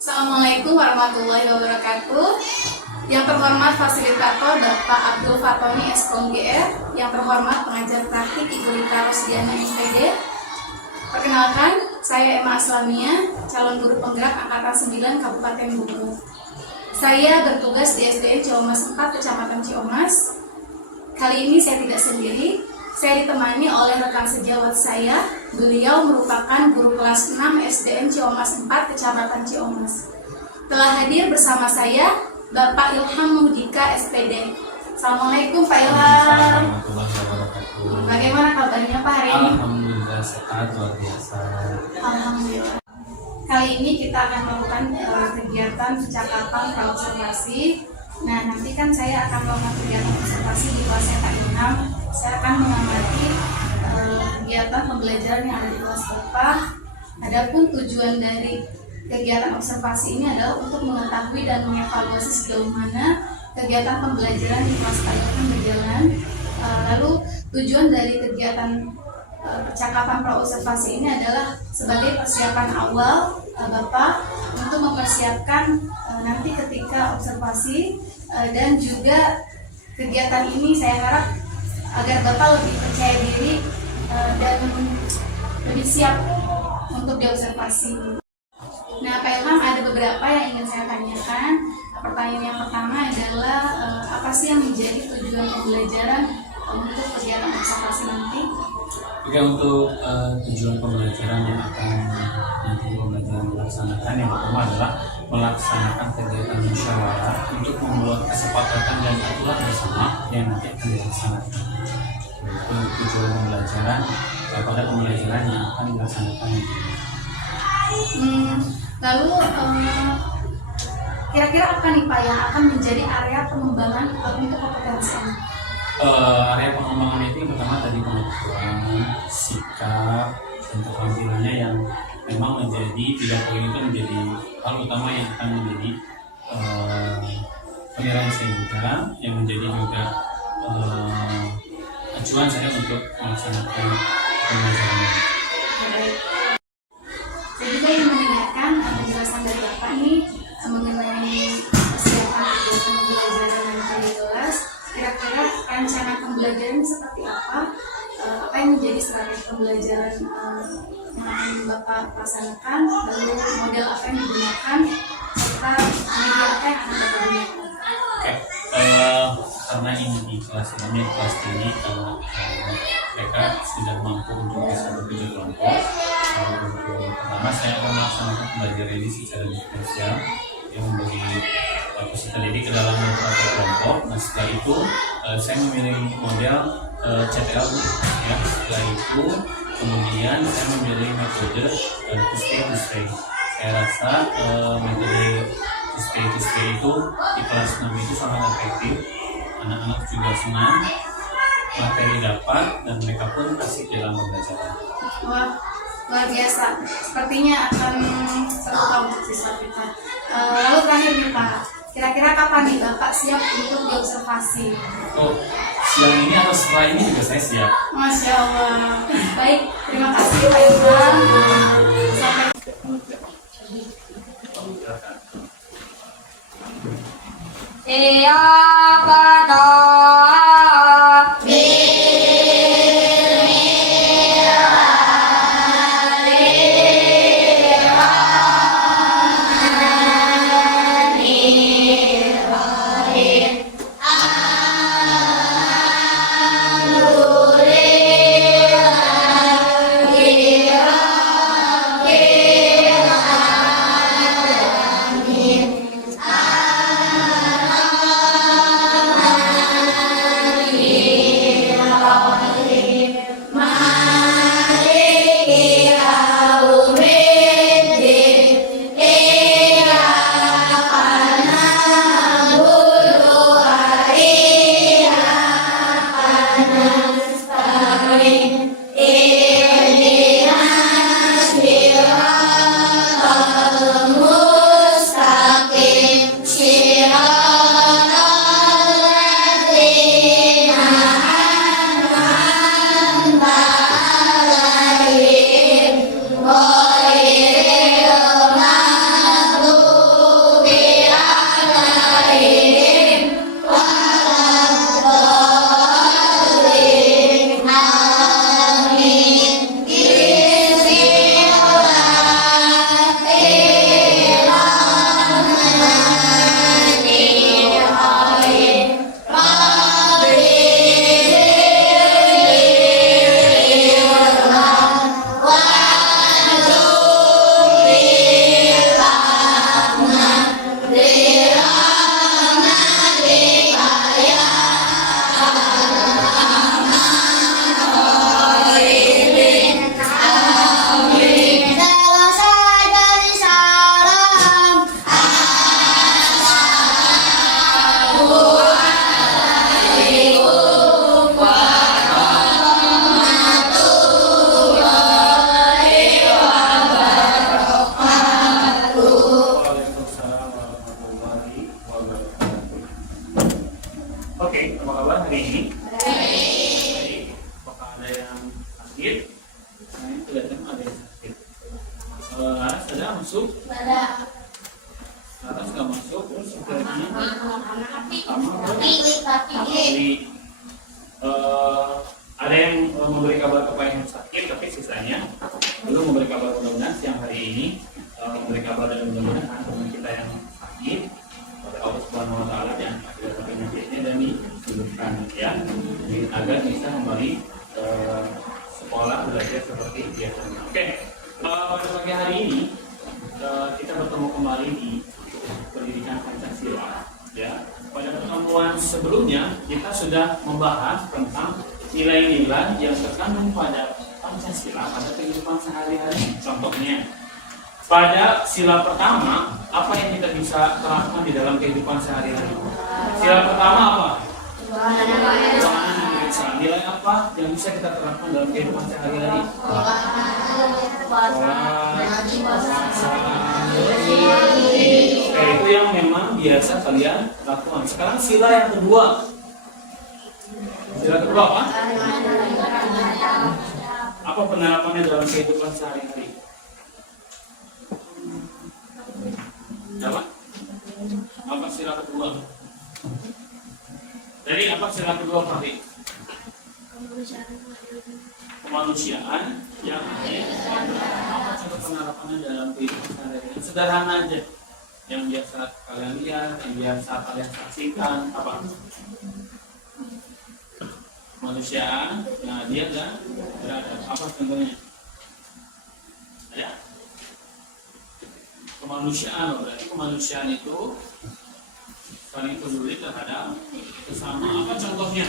Assalamualaikum warahmatullahi wabarakatuh. Yang terhormat fasilitator Bapak Abdul Fatoni SKOM GR, yang terhormat pengajar praktik Ibu Rita Rosdiana MPD. Perkenalkan, saya Emma Aslamia, calon guru penggerak angkatan 9 Kabupaten Bogor. Saya bertugas di SDN Ciomas 4, Kecamatan Ciomas. Kali ini saya tidak sendiri, saya ditemani oleh rekan sejawat saya. Beliau merupakan guru kelas 6 SDN Ciomas 4, Kecamatan Ciomas. Telah hadir bersama saya Bapak Ilham Muhdika SPD. Assalamualaikum Pak Ilham. Bagaimana kabarnya Pak hari ini? Alhamdulillah sehat luar biasa. Alhamdulillah. Kali ini kita akan melakukan kegiatan percakapan praobservasi. Nah, nanti kan saya akan melakukan kegiatan observasi di kelasnya Pak Ilham. Saya akan mengamati kegiatan pembelajaran yang ada di kelas Bapak. Adapun tujuan dari kegiatan observasi ini adalah untuk mengetahui dan mengevaluasi sejauh mana kegiatan pembelajaran di kelas Pak Ilham berjalan. Lalu tujuan dari kegiatan percakapan praobservasi ini adalah sebagai persiapan awal Bapak untuk mempersiapkan nanti ketika observasi, dan juga kegiatan ini saya harap agar Bapak lebih percaya diri dan lebih siap untuk diobservasi. Nah, Pak Ilham, ada beberapa yang ingin saya tanyakan. Pertanyaan yang pertama adalah apa sih yang menjadi tujuan pembelajaran untuk kegiatan observasi nanti? Oke, untuk tujuan pembelajaran yang akan nanti pembelajaran dilaksanakan, yang pertama adalah melaksanakan kegiatan musyawarah untuk membuat kesepakatan dan aturan bersama yang nanti akan dilaksanakan. Itu tujuan pembelajaran pada pembelajaran yang akan dilaksanakan. Lalu kira-kira apa nih Pak yang akan menjadi area pengembangan untuk kompetensi? Area pengembangan itu yang pertama tadi pengetahuan, sikap, dan keterampilannya yang memang menjadi 3 poin itu menjadi hal utama yang akan menjadi penilaian saya juga, yang menjadi juga acuan saya untuk melaksanakan pembelajaran ini. Saya juga ingin mendengarkan penjelasan dari Bapak nih mengenai persiapan kegiatan pembelajaran yang tadi jelas. Kira-kira rencana pembelajaran seperti apa? Apa yang menjadi strategi pembelajaran yang akan Bapak laksanakan? Lalu model apa yang digunakan? Serta media apa yang akan Bapak gunakan? Oke, karena ini di kelas ini kelas tinggi, karena mereka sudah mampu untuk bisa bekerja kelompok. Pertama, saya akan melaksanakan pembelajaran ini secara diferensial yang membagi peserta didik ke dalam beberapa kelompok. Nah, setelah itu saya memilih model CTL ya. Setelah itu kemudian saya memilih metode to stay. Saya rasa metode to stay itu di kelas 6 itu sangat efektif. Anak-anak juga senang, materi dapat, dan mereka pun asik dalam pembelajaran. Wah, luar biasa. Sepertinya akan seru untuk siswa kita. Lalu terakhir nih Pak, kira-kira kapan nih Bapak siap untuk diobservasi? Oh, siang ini atau setelah ini juga saya siap. Masya Allah. Baik, terima kasih Pak Ilham. Sampai غير المغضوب memberi kabar kepada yang sakit, tapi sisanya belum memberi kabar. Mudah-mudahan siang hari ini memberi kabar dan mudah-mudahan teman kita yang sakit pada Allah Subhanahu Wa Taala yang ada penyakitnya dan disembuhkan ya, agar bisa kembali sekolah belajar seperti biasanya. Oke, pada pagi hari ini kita bertemu kembali di pendidikan Pancasila ya. Pada pertemuan sebelumnya kita sudah membahas tentang nilai-nilai yang terkandung pada Pancasila pada kehidupan sehari-hari. Contohnya pada sila pertama, apa yang kita bisa terapkan di dalam kehidupan sehari-hari? Sila pertama apa? Nilai apa yang bisa kita terapkan dalam kehidupan sehari-hari? Itu yang memang biasa kalian lakukan. Sekarang sila yang kedua. Sila kedua apa? Apa penerapannya dalam kehidupan sehari-hari? Apa? Apa sila kedua? Jadi apa sila kedua tadi? Kemanusiaan yang adil. Apa contoh penerapannya dalam kehidupan sehari-hari? Sederhana aja. Yang biasa kalian lihat, yang biasa kalian saksikan, apa? Kemanusiaan yang adil dan beradab. Apa contohnya? Ya? Kemanusiaan, berarti kemanusiaan itu saling peduli terhadap sesama. Apa contohnya?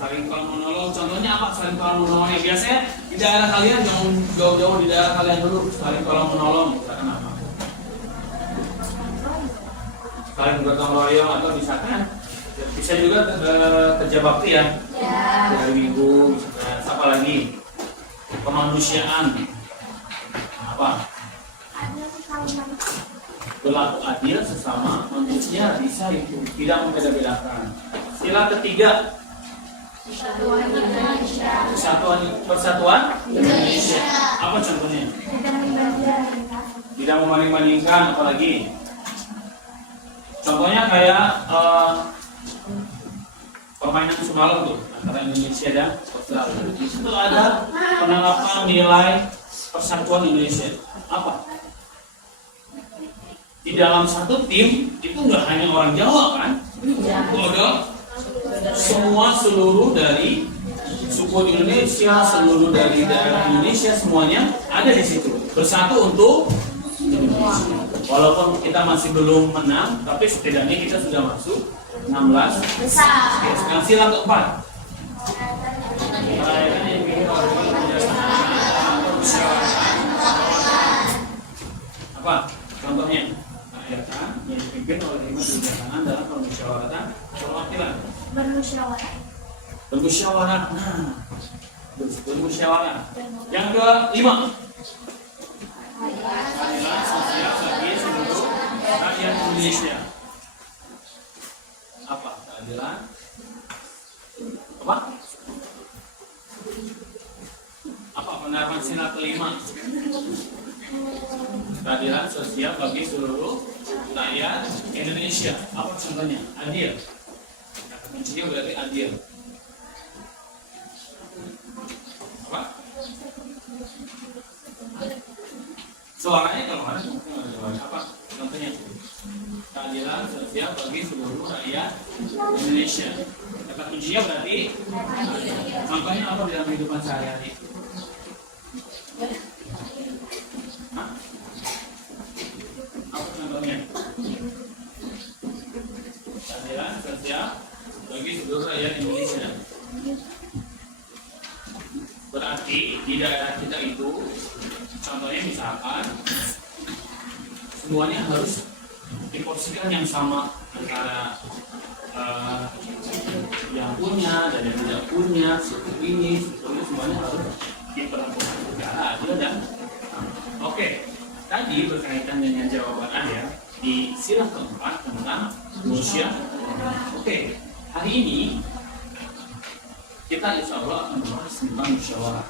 Saling tolong menolong. Contohnya apa saling tolong menolongnya? Biasanya di daerah kalian, jangan jauh-jauh di daerah kalian dulu. Saling tolong menolong. Misalkan apa? Saling bergotong royong atau misalkan bisa juga kerja bakti ya. Dari minggu, misalkan apa lagi? Kemanusiaan. Apa? Berlaku adil sesama manusia, bisa itu tidak membeda-bedakan. Sila ketiga, persatuan Indonesia. Apa contohnya? Tidak membanding-bandingkan, apalagi contohnya kayak permainan semalam tuh antara Indonesia dan Australia. Di situ ada penerapan nilai persatuan Indonesia. Apa? Di dalam satu tim itu nggak hanya orang Jawa kan? Ada semua seluruh dari suku Indonesia, seluruh dari daerah Indonesia, semuanya ada di situ bersatu untuk Indonesia. Walaupun kita masih belum menang, tapi setidaknya kita sudah masuk 16 besar. Sekarang sila keempat. Apa contohnya? Rakyatan yang dipimpin oleh lima kebijaksanaan dalam permusyawaratan perwakilan. Bermusyawarah. Nah, bermusyawarah. Yang kelima, keadilan sosial bagi seluruh rakyat Indonesia. Apa keadilan? Apa? Apa penerapan sila kelima? Keadilan sosial bagi seluruh rakyat Indonesia. Apa contohnya? Adil. Kuncinya berarti adil. Apa? Suaranya kalau ada mungkin ada suara. Apa contohnya? Keadilan sosial bagi seluruh rakyat Indonesia. Kata kuncinya berarti adil. Contohnya apa dalam kehidupan sehari-hari? Apa contohnya? Keadilan sosial bagi seluruh rakyat Indonesia. Berarti di daerah kita itu, contohnya misalkan semuanya harus diporsikan yang sama antara yang punya dan yang tidak punya, suku ini, semuanya harus diperlakukan secara adil dan oke. Tadi berkaitan dengan jawaban Anda di sila keempat tentang manusia. Oke, hari ini kita insya Allah akan membahas tentang musyawarah.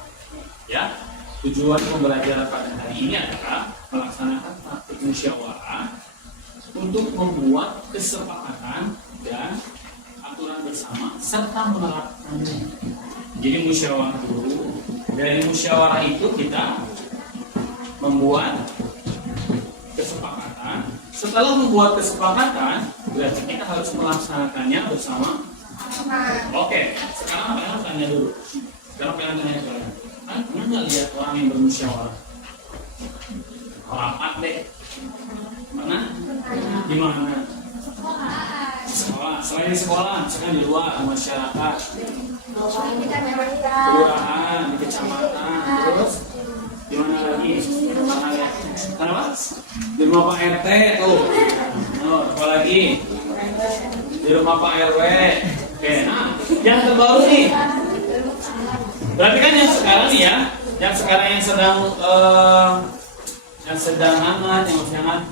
Ya, tujuan pembelajaran pada hari ini adalah melaksanakan praktik musyawarah untuk membuat kesepakatan dan aturan bersama serta menerapkannya. Jadi musyawarah dulu. Dari musyawarah itu kita membuat kesepakatan. Setelah membuat kesepakatan, berarti kita harus melaksanakannya bersama. Oke, sekarang kalian tanya dulu. Sekarang kalian tanya kalian. Pernah nggak lihat orang yang bermusyawarah? Rapat deh. Mana? Di mana? Sekolah. Selain di sekolah, misalkan di luar masyarakat, kelurahan, di kecamatan, terus di mana lagi? Kenapa? Di rumah Pak RT tuh. Oh, apa lagi? Di rumah Pak RW. Oke, nah, yang terbaru nih. Berarti kan yang sekarang nih ya, yang sekarang yang sedang hangat, yang sedang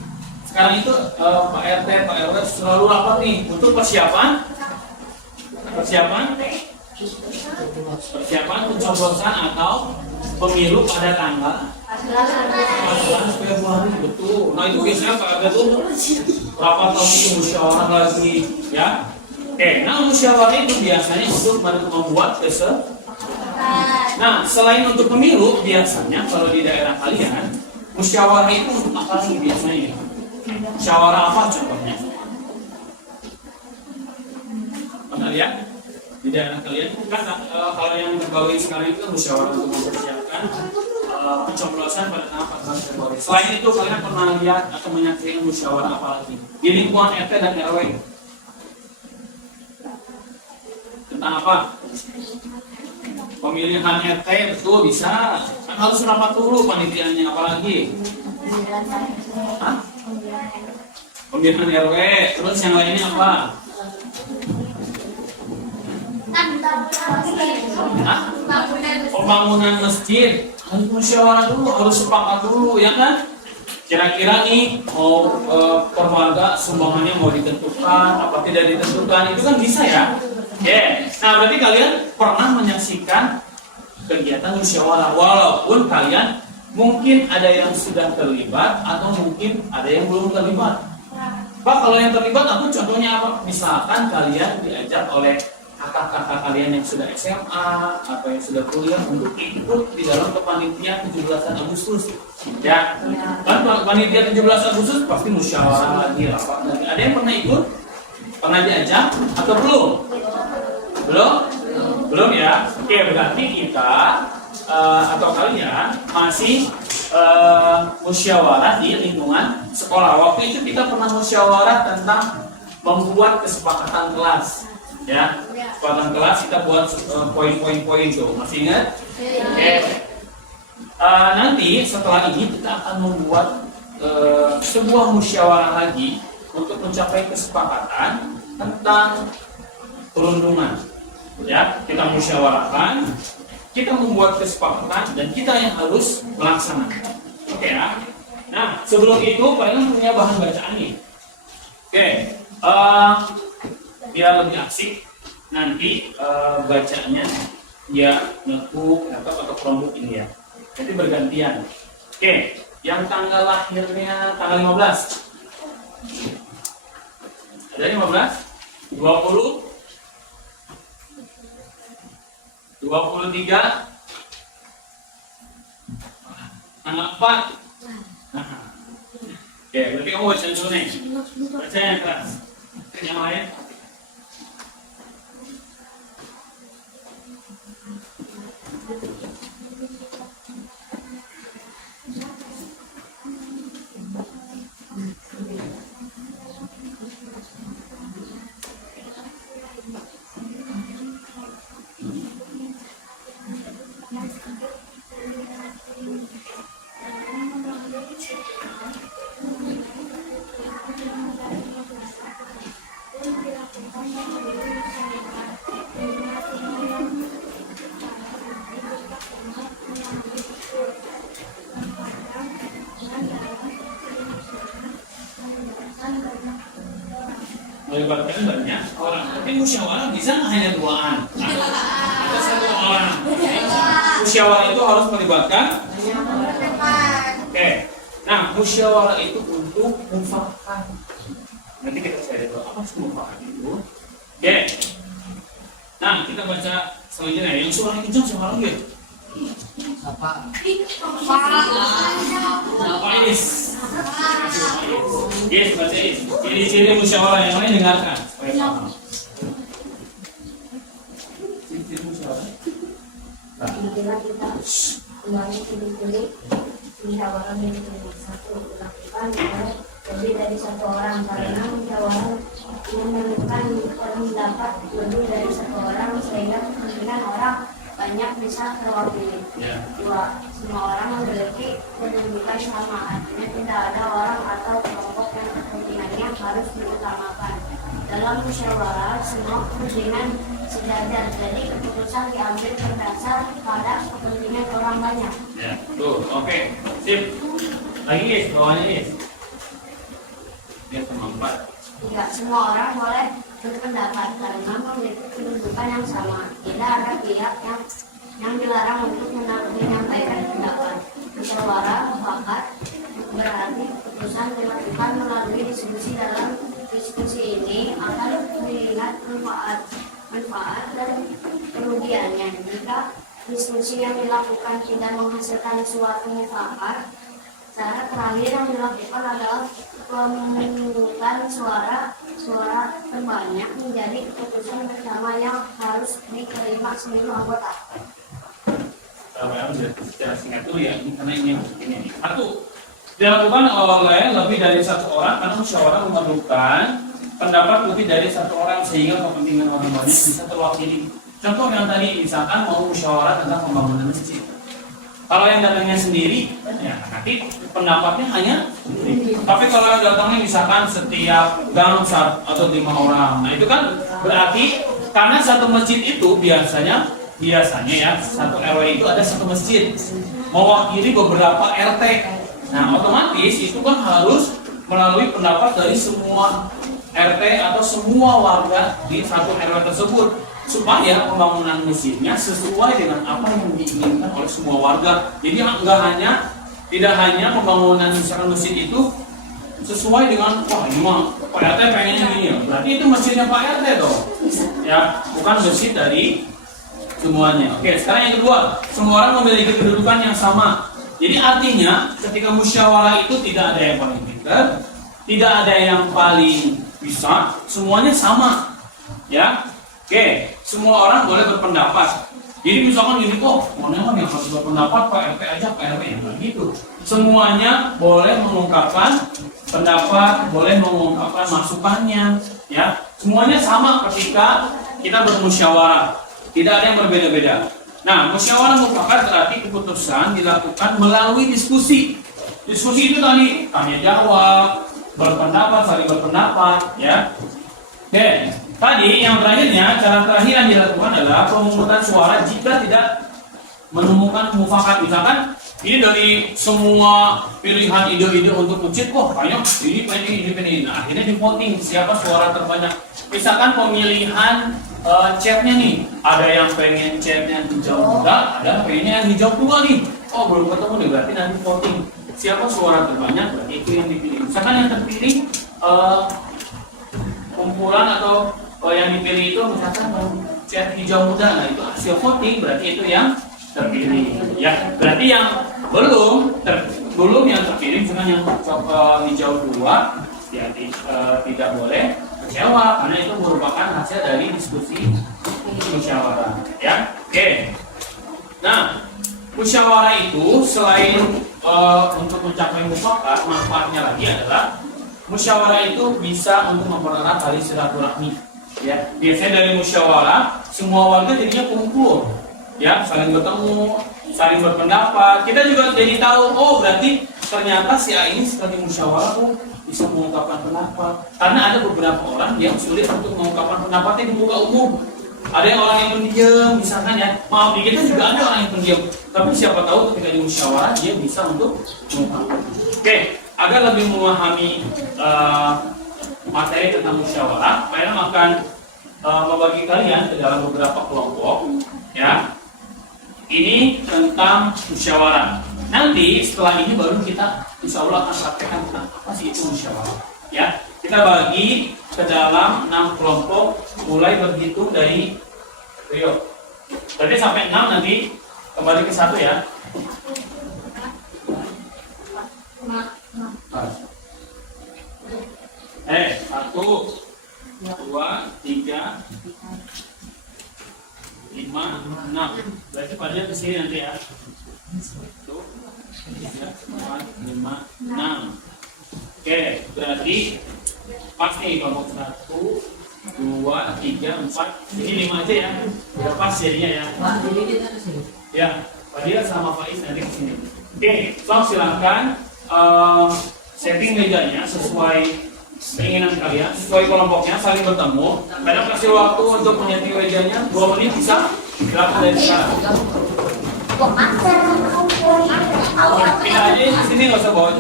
sekarang itu Pak RT, Pak RW selalu rapat nih untuk persiapan pencoblosan atau pemilu pada tanggal 14 Februari, betul. Nah itu biasanya Pak RT tuh rapat lagi, musyawarah lagi, ya. Nah musyawarah itu biasanya untuk membuat Nah selain untuk pemilu, biasanya kalau di daerah kalian musyawarah itu untuk apa lagi biasanya? Musyawarah apa contohnya? Pernah lihat? Di daerah kalian kan kalau yang terbaru sekarang itu musyawarah untuk mempersiapkan pencoblosan pada tanggal 14 Februari. Selain itu kalian pernah lihat atau menyaksikan musyawarah apa lagi di lingkungan RT dan RW? Tentang apa? Pemilihan RT, betul, bisa. Kan harus rapat dulu panitianya, apalagi? Pemilihan RW, terus yang lainnya apa? Pembangunan masjid, harus musyawarah dulu, harus sepakat dulu, ya kan? Kira-kira nih mau per warga sumbangannya mau ditentukan, apa tidak ditentukan, itu kan bisa ya? Nah berarti kalian pernah menyaksikan kegiatan musyawarah, walaupun kalian mungkin ada yang sudah terlibat atau mungkin ada yang belum terlibat. Pak, kalau yang terlibat aku contohnya apa? Misalkan kalian diajak oleh kakak-kakak kalian yang sudah SMA atau yang sudah kuliah untuk ikut di dalam kepanitiaan 17 Agustus. Ya, kan panitia 17 Agustus pasti musyawarah lagi, rapat lagi. Ada yang pernah ikut? Pernah diajak atau belum? Belum ya. Oke, berarti kita atau kalian masih musyawarah di lingkungan sekolah. Waktu itu kita pernah musyawarah tentang membuat kesepakatan kelas. Ya, kesepakatan kelas kita buat poin-poin tuh. Masih ingat? Oke. Nanti setelah ini kita akan membuat sebuah musyawarah lagi untuk mencapai kesepakatan tentang perundungan. Ya, kita musyawarahkan, kita membuat kesepakatan dan kita yang harus melaksanakan. Oke ya. Nah, sebelum itu kalian punya bahan bacaan nih. Oke, biar lebih asik nanti bacanya ya ngekuk atau kelompok ini ya. Jadi bergantian. Oke, yang tanggal lahirnya tanggal 15. Ada 15? 20? 23 tanggal 4. Oke, berarti kamu baca dulu nih. Baca yang keras. Yang lain? Melibatkan banyak orang. Tapi musyawarah bisa nggak hanya duaan? Atau satu orang? Musyawarah itu harus melibatkan. Oke. Nah, musyawarah itu untuk mufakat. Nanti kita cari dulu apa sih mufakat itu. Oke. Nah, kita baca selanjutnya. Yang suara kencang suara lagi. Apa? Apa ini? Yes, baca ini. Ciri-ciri musyawarah yang lain dengarkan. Supaya paham. Ciri-ciri musyawarah. Bila kita kembali pilih-pilih musyawarah yang satu dilakukan oleh lebih dari satu orang, karena musyawarah memerlukan pendapat lebih dari satu orang sehingga kepentingan orang banyak bisa terwakili. Dua, semua orang memiliki kedudukan sama, artinya tidak ada orang atau kelompok yang kepentingannya harus diutamakan. Dalam musyawarah semua kepentingan sejajar, jadi keputusan diambil berdasar pada kepentingan orang banyak. Ya, tuh, oke, sip. Lagi guys, bawahnya guys. Dia sama 4. Tiga, semua orang boleh berpendapat karena memiliki kedudukan yang sama. Tidak ada pihak yang dilarang untuk menyampaikan pendapat. Musyawarah mufakat berarti keputusan dilakukan melalui diskusi. Dalam diskusi ini akan dilihat manfaat dan kerugiannya. Jika diskusi yang dilakukan tidak menghasilkan suatu mufakat, cara terakhir yang dilakukan adalah pemungutan suara terbanyak menjadi keputusan bersama yang harus diterima seluruh anggota. Secara singkat dulu ya, karena ini. Satu, dilakukan oleh lebih dari satu orang karena musyawarah memerlukan pendapat lebih dari satu orang sehingga kepentingan orang banyak bisa terwakili. Contoh yang tadi, misalkan mau musyawarah tentang pembangunan masjid. Kalau yang datangnya sendiri, ya nanti pendapatnya hanya sendiri. Tapi kalau yang datangnya misalkan setiap gang atau 5 orang, nah itu kan berarti karena satu masjid itu biasanya ya satu RW itu ada satu masjid mewakili beberapa RT. Nah otomatis itu kan harus melalui pendapat dari semua RT atau semua warga di satu RW tersebut, supaya pembangunan masjidnya sesuai dengan apa yang diinginkan oleh semua warga. Jadi tidak hanya pembangunan misalkan masjid itu sesuai dengan wah ini mah Pak RT pengennya gini ya, berarti itu masjidnya Pak RT dong, ya bukan masjid dari semuanya. Oke, sekarang yang kedua, semua orang memiliki kedudukan yang sama. Jadi artinya ketika musyawarah itu tidak ada yang paling pintar, tidak ada yang paling bisa, semuanya sama, ya. Oke, semua orang boleh berpendapat. Jadi misalkan gini kok, mana yang harus berpendapat Pak RT aja, Pak RW yang gitu. Semuanya boleh mengungkapkan pendapat, boleh mengungkapkan masukannya, ya. Semuanya sama ketika kita bermusyawarah, tidak ada yang berbeda-beda. Nah, musyawarah mufakat berarti keputusan dilakukan melalui diskusi. Diskusi itu tadi tanya jawab, berpendapat, saling berpendapat, ya. Oke. Tadi yang terakhirnya, cara terakhir yang dilakukan adalah pemungutan suara jika tidak menemukan mufakat. Misalkan ini dari semua pilihan ide-ide untuk masjid, kok banyak ini. Nah, akhirnya di voting siapa suara terbanyak. Misalkan pemilihan catnya nih, ada yang pengen catnya hijau muda, ada yang pengen yang hijau tua nih. Oh belum ketemu nih, berarti nanti voting siapa suara terbanyak, berarti itu yang dipilih. Misalkan yang terpilih kumpulan atau yang dipilih itu misalkan cat hijau muda, nah itu hasil voting, berarti itu yang terpilih, ya. Berarti yang belum yang terpilih, misalkan yang hijau tua, ya tidak boleh kecewa karena itu merupakan hasil dari diskusi musyawarah, ya. Oke. Nah, musyawarah itu selain untuk mencapai mufakat, manfaatnya lagi adalah musyawarah itu bisa untuk mempererat tali silaturahmi, ya. Biasanya dari musyawarah semua warga jadinya kumpul, ya, saling bertemu, saling berpendapat. Kita juga jadi tahu, oh berarti ternyata si A ini setelah musyawarah bisa mengungkapkan pendapat. Karena ada beberapa orang yang sulit untuk mengungkapkan pendapatnya di muka umum. Ada yang orang yang pendiam, misalkan ya, maaf di kita juga ada orang yang pendiam. Tapi siapa tahu ketika di musyawarah dia bisa untuk mengungkapkan. Oke, agar lebih memahami materi tentang musyawarah, saya akan membagi kalian ke dalam beberapa kelompok, ya. Ini tentang musyawarah. Nanti setelah ini baru kita insya Allah akan sampaikan tentang apa sih itu musyawarah, ya. Kita bagi ke dalam 6 kelompok, mulai berhitung dari Rio. Berarti sampai 6 nanti kembali ke 1 ya. Satu, 2, 3, 5, 6. Berarti pada ke sini nanti ya. 1, 3, 4, 5, 6. Oke, berarti pasti kelompok 1, 2, 3, 4. Ini 5 aja ya. Udah pas jadinya ya. Ya, Fadil sama Faiz nanti ke sini. Oke, so silakan setting mejanya sesuai keinginan kalian, sesuai kelompoknya, saling bertemu. Kalian kasih waktu untuk menyeting mejanya 2 menit bisa. Silakan dari sekarang. Pindah aja di sini, nggak usah bawa.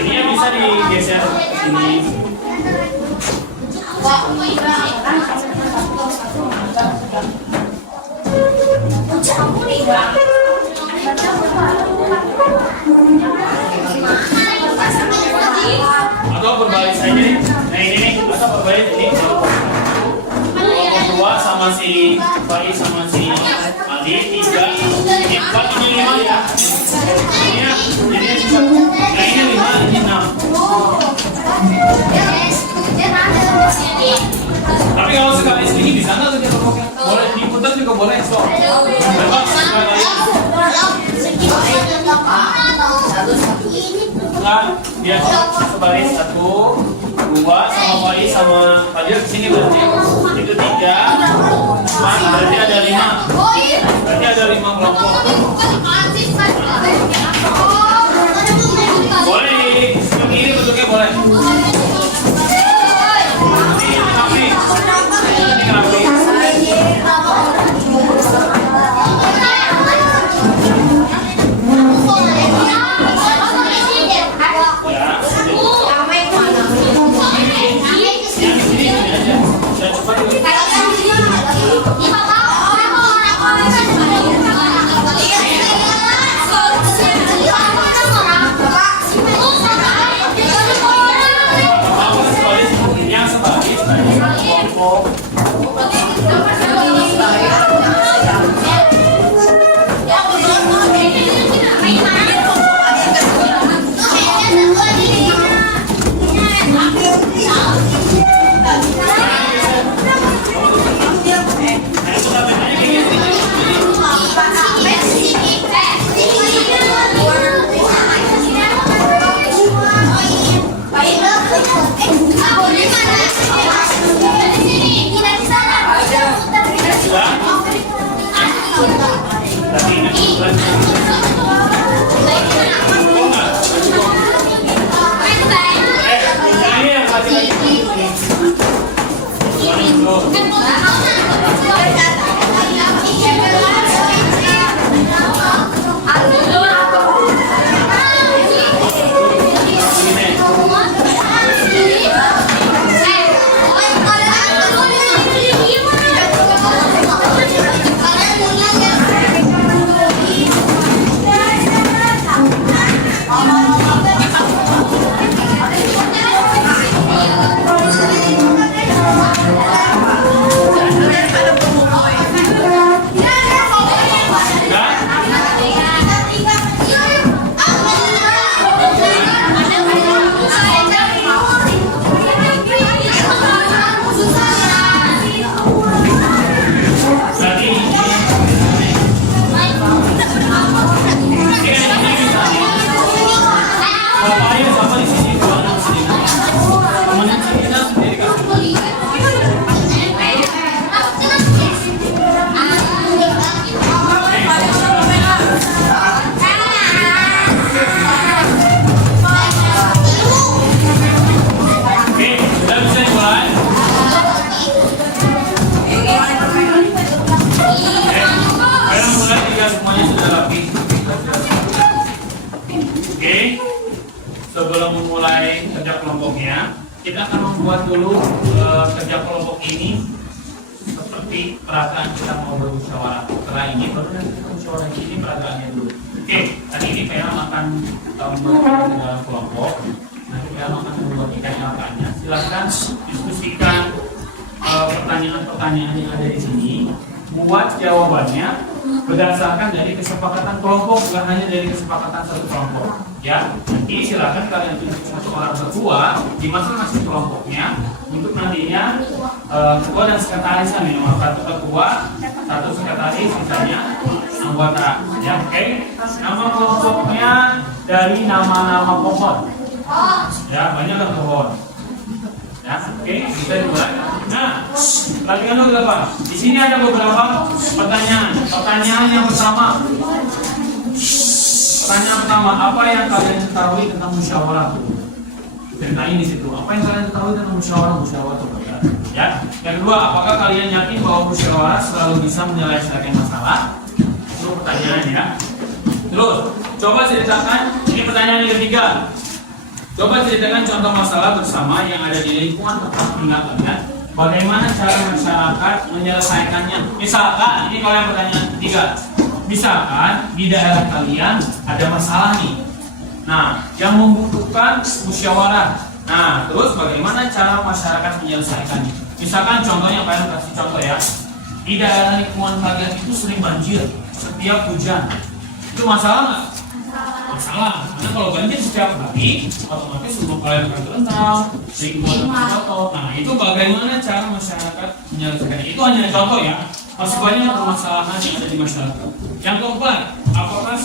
Ini yang bisa digeser sini. Atau berbalik saja nih. Nah ini nih, atau berbalik ini. Kelompok 2 sama si Faiz sama si Adi 3. Ini 4 sama 5 ya. Ini 5, ini 6. Tapi kalau sekali segini bisa nggak tuh kelompoknya? Boleh diputar juga boleh, so. Bebas nah, biasa sebalik 1, 2 sama Faiz sama Fadil kesini berarti itu 3, 4, berarti ada 5. Berarti ada 5 kelompok. Boleh seperti ini bentuknya boleh. Sebelum memulai kerja kelompoknya, kita akan membuat dulu kerja kelompok ini seperti perasaan kita mau bermusyawarah. Setelah ini baru nanti kita musyawarah ini peragaannya dulu. Oke, tadi ini Pera akan membuat dalam kelompok. Nanti Pera akan membagikan langkahnya. Silahkan diskusikan pertanyaan-pertanyaan yang ada di sini. buat jawabannya berdasarkan dari kesepakatan kelompok, bukan hanya dari kesepakatan satu kelompok. Ya, nanti silakan kalian tunjuk satu orang ketua di masing-masing kelompoknya untuk nantinya ketua dan sekretarisnya minimal satu ketua, satu sekretaris, sisanya anggota. Ya, oke. Nama kelompoknya dari nama-nama pohon. Ya, banyak kan pohon. Ya, oke, kita mulai. Nah, perhatikan dulu apa? Di sini ada beberapa pertanyaan. Pertanyaan yang pertama. Pertanyaan pertama, apa yang kalian ketahui tentang musyawarah? Ceritain di situ. Apa yang kalian ketahui tentang musyawarah? Musyawarah itu apa? Ya. Yang kedua, apakah kalian yakin bahwa musyawarah selalu bisa menyelesaikan masalah? Itu pertanyaan ya. Terus, coba ceritakan. Ini pertanyaan yang ketiga. Coba ceritakan contoh masalah bersama yang ada di lingkungan tempat tinggal kalian. Bagaimana cara masyarakat menyelesaikannya? Misalkan, ini kalau yang pertanyaan ketiga. Misalkan di daerah kalian ada masalah nih. Nah, yang membutuhkan musyawarah. Nah, terus bagaimana cara masyarakat menyelesaikannya? Misalkan contohnya, kalian kasih contoh ya. Di daerah lingkungan kalian itu sering banjir setiap hujan. Itu masalah nggak? Masalah, karena kalau banjir setiap hari, otomatis rumah kalian akan terendam, lingkungan akan kotor. Nah, itu bagaimana cara masyarakat menyelesaikannya? Itu hanya contoh ya. Masih banyak permasalahan yang ada di masyarakat. Yang keempat, apakah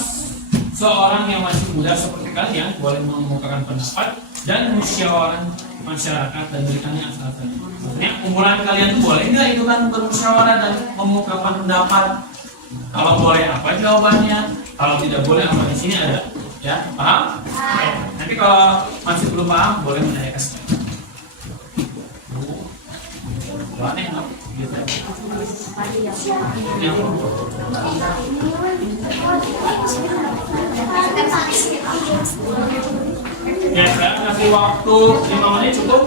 seorang yang masih muda seperti kalian boleh mengemukakan pendapat dan musyawarah masyarakat dan berikannya asal-asalnya? Maksudnya, umuran kalian itu boleh nggak itu kan bermusyawarah dan memukakan pendapat? Kalau boleh apa jawabannya? Kalau tidak boleh apa? Di sini ada, ya, paham? Oke. Nanti kalau masih belum paham, boleh menanyakan sekali. Aneh, no? Gitu. Ya, saya kasih waktu 5 menit cukup.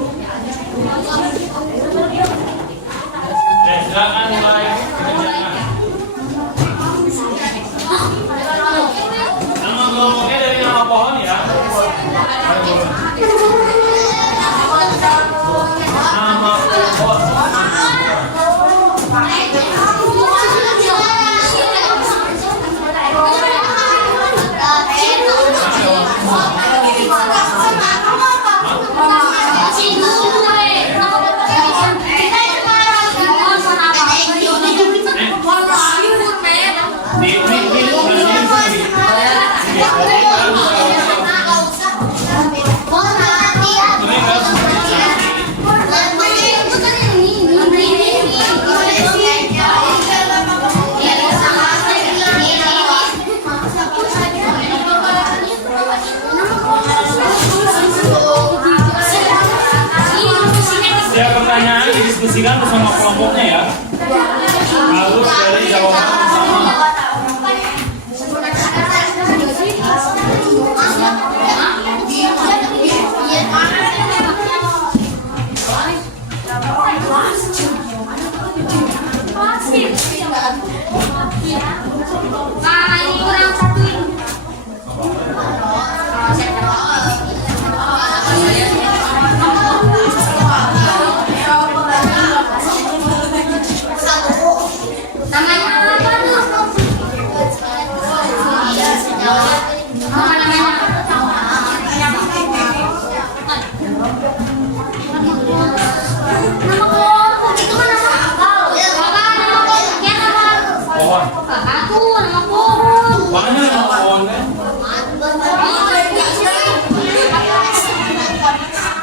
Silakan mulai kerjakan. Nama kelompoknya dari nama pohon ya. Nama pohon. Setiap pertanyaan didiskusikan bersama kelompoknya ya. Lalu dari jawaban bersama.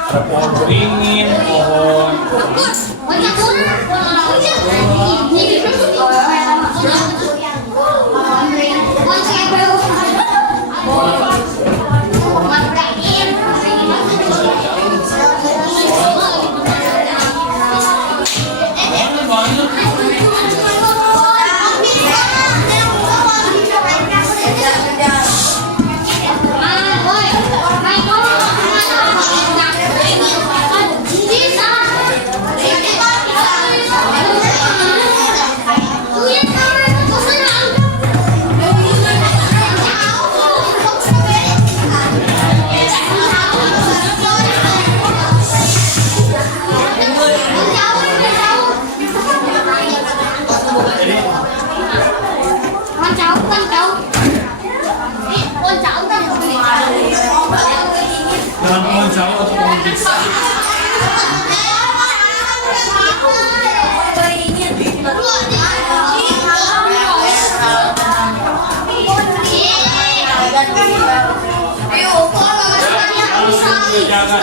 Ada pohon beringin, pohon silakan.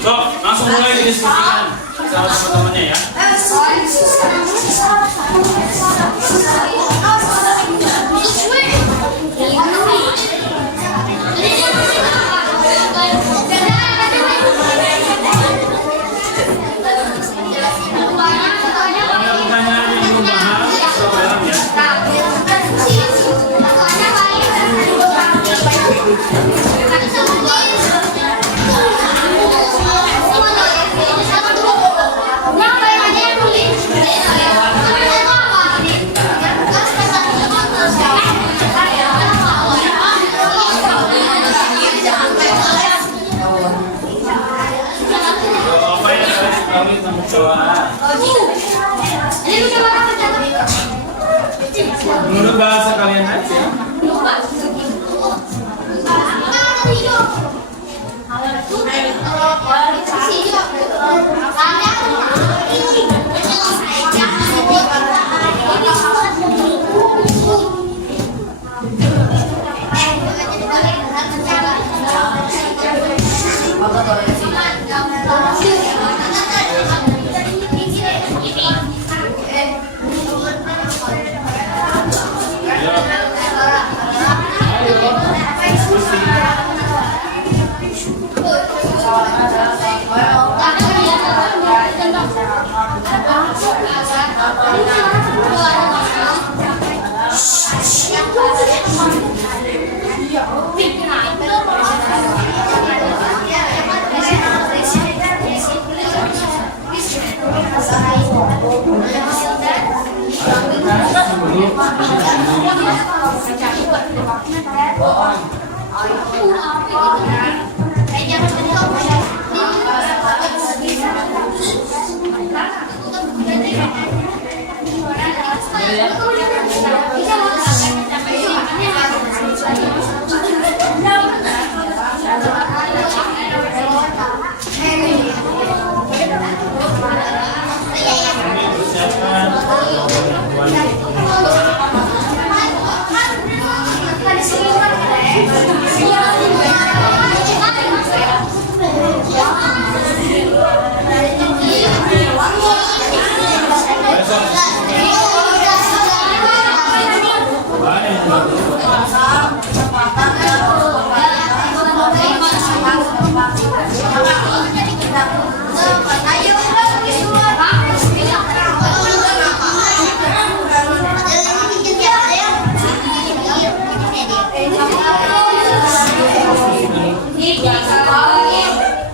So, langsung mulai didiskusikan sama teman-temannya ya. Ada pertanyaan yang belum paham, jawab ya. Apa yang harus diketahui tentang musyawarah? Menurut bahasa kalian aja.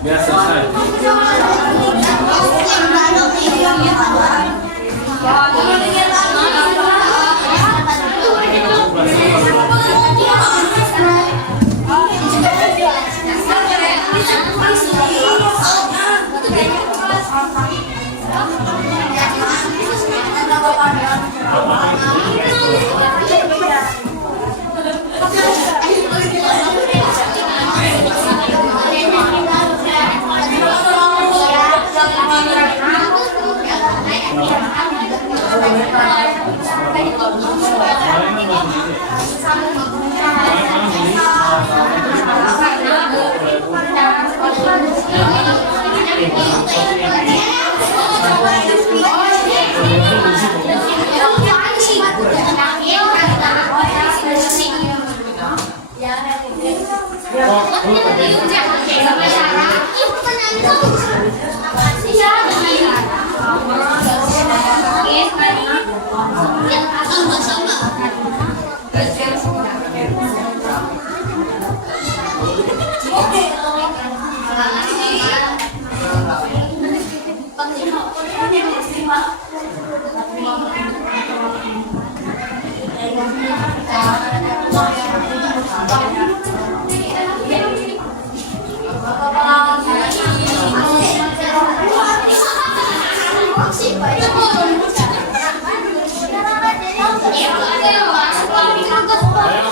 Biar selesai.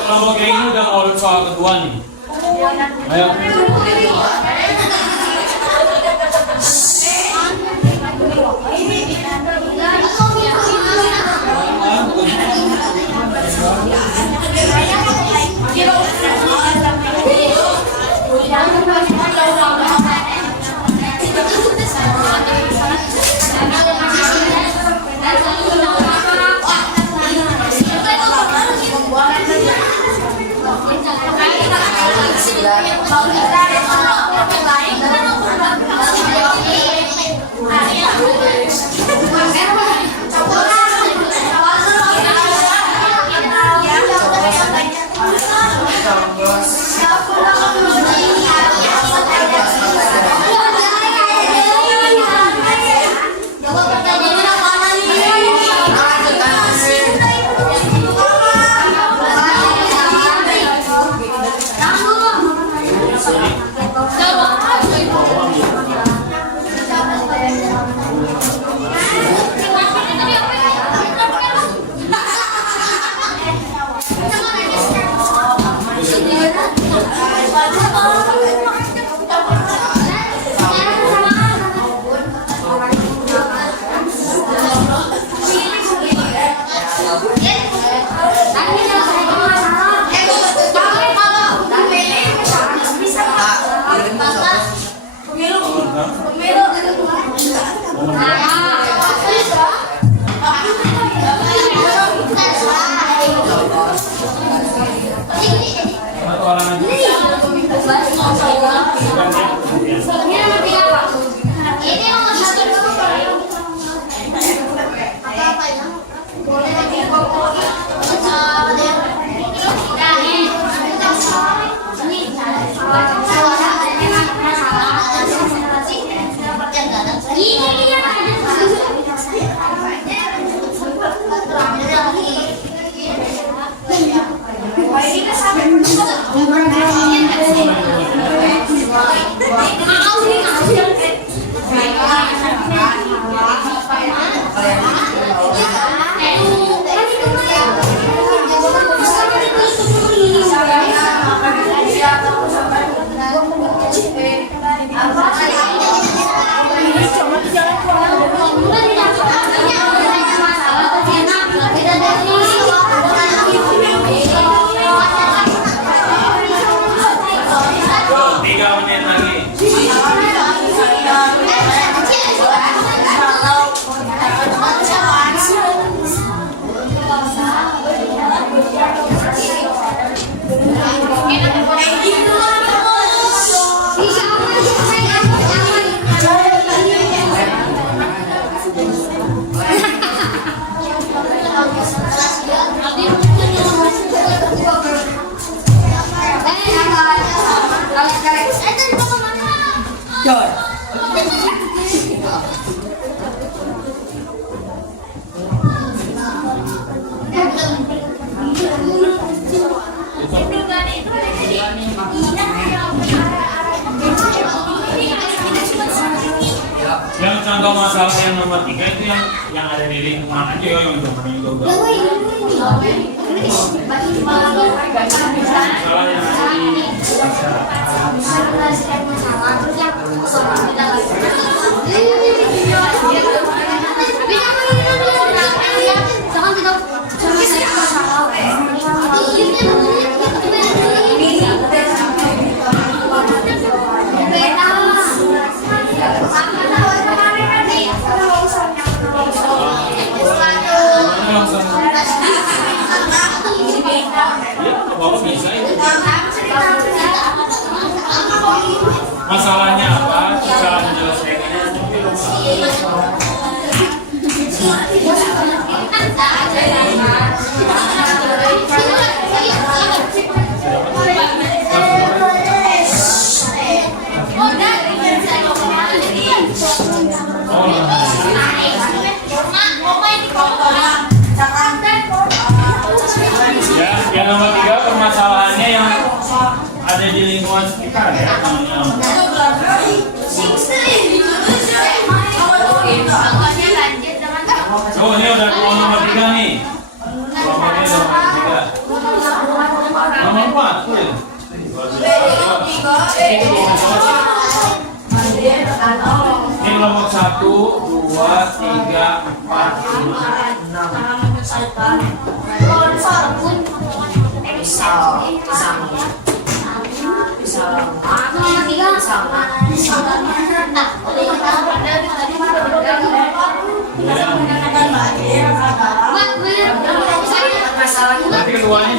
Kelompok yang ini udah mau soal kedua nih. Ayo. Iya. Yang contoh masalah yang nomor 3 itu yang ada di lingkungan aja ya, yang udah masalah yang ada di masalahnya apa? Cara menyelesaikannya. Ya, yang nomor 3 permasalahannya yang ada di lingkungan sekitar ya. Oh, ini udah nomor 3 nih. Kelompoknya nomor 4. Ini kelompok 1, 2, 3, 4, 5. Nanti keduanya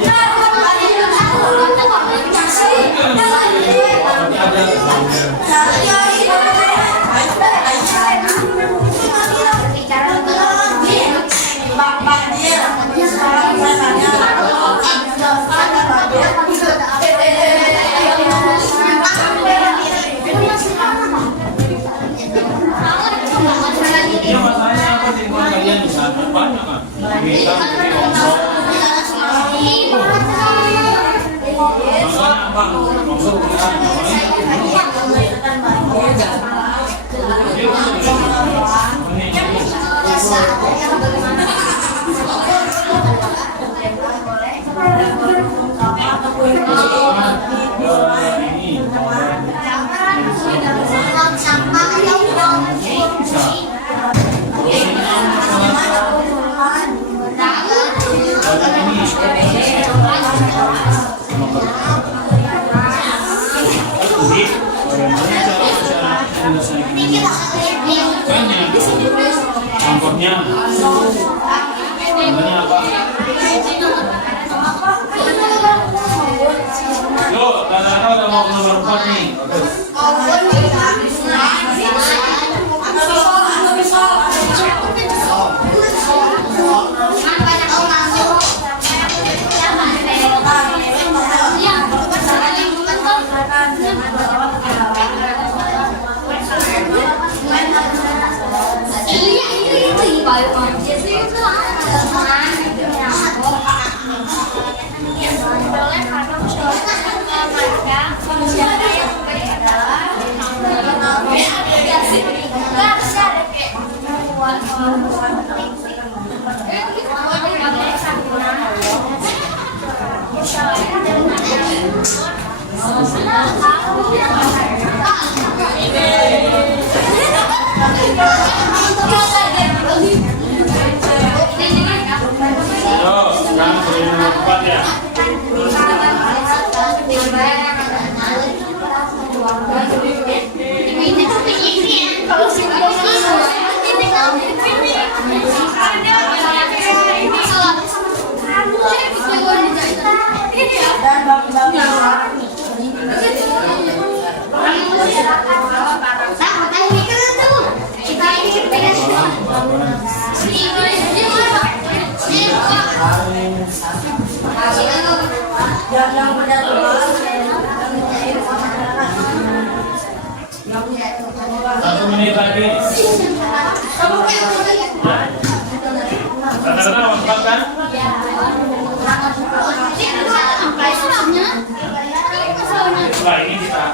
ya, masalahnya apa di lingkungan kalian di sana? Banyak kan? Kita menjadi longsor. Masalahnya apa? Longsor bukan? Contohnya, apa? Yo, Tata udah mau ke nomor 4 nih. sekarang beri nomor 4 ya. Satu menit lagi. Rata-rata nomor 4 kan? Setelah ini kita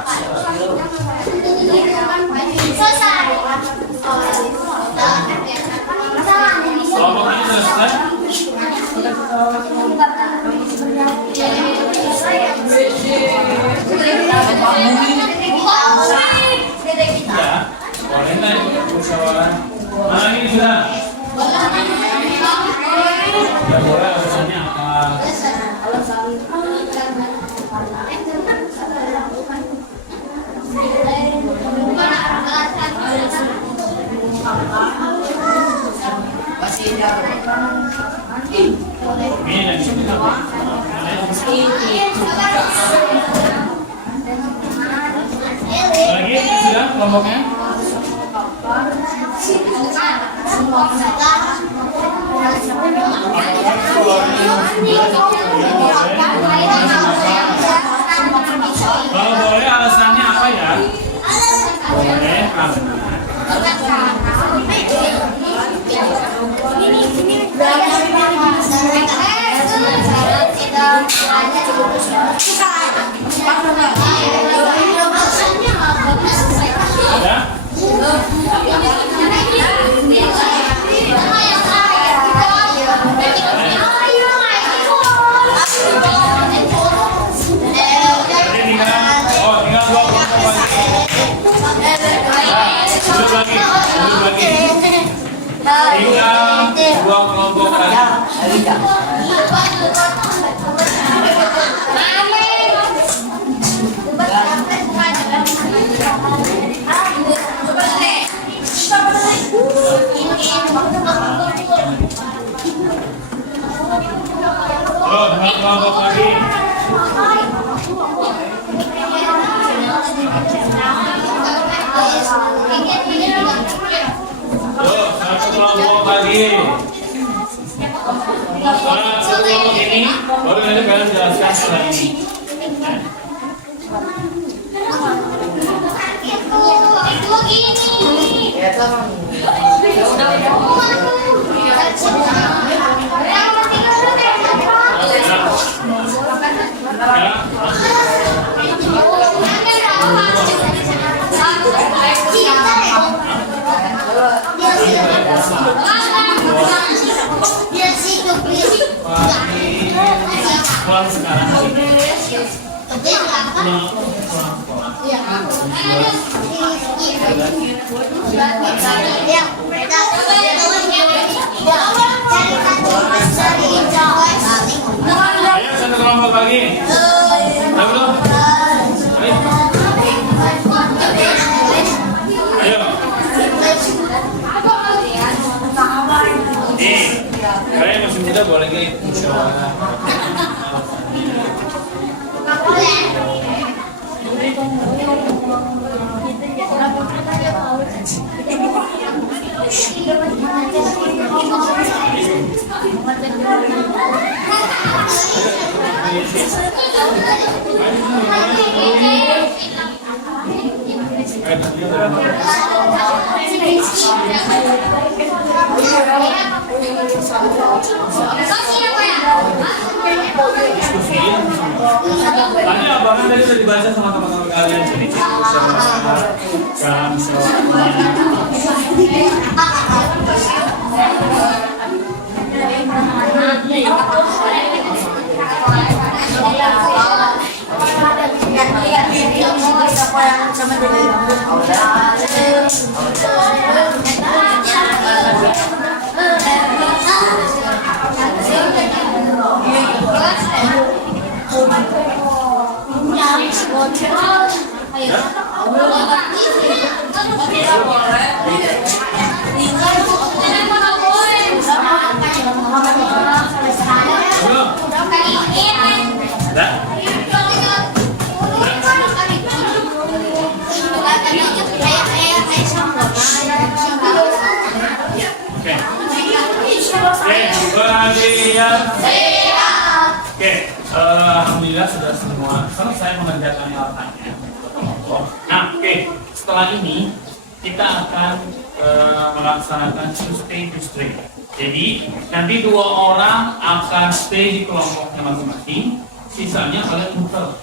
kelompok ini selesai. Ya, boleh naik musyawarah. Nah ini sudah. Ya boleh alasannya apa? Ini dan sini apa? Lagi sudah kelompoknya? Kalau boleh alasannya apa ya? Boleh karena tinggal dua kelompok lagi. Oh, dua kelompok lagi. Satu kelompok lagi. Satu kelompok ini baru nanti kalian jelaskan soal ini. Pulang sekarang. Ayo satu kelompok lagi. Ayo. Ayo. Nih, kalian masih muda boleh gak musyawarah? Tadi abangan tadi sudah dibaca sama teman-teman kalian jadi Iya. Oke. Oke, alhamdulillah sudah semua selesai mengerjakan latannya. Nah, oke, setelah ini kita akan melaksanakan stay to stay. Jadi nanti 2 orang akan stay di kelompoknya masing-masing, sisanya kalian muter.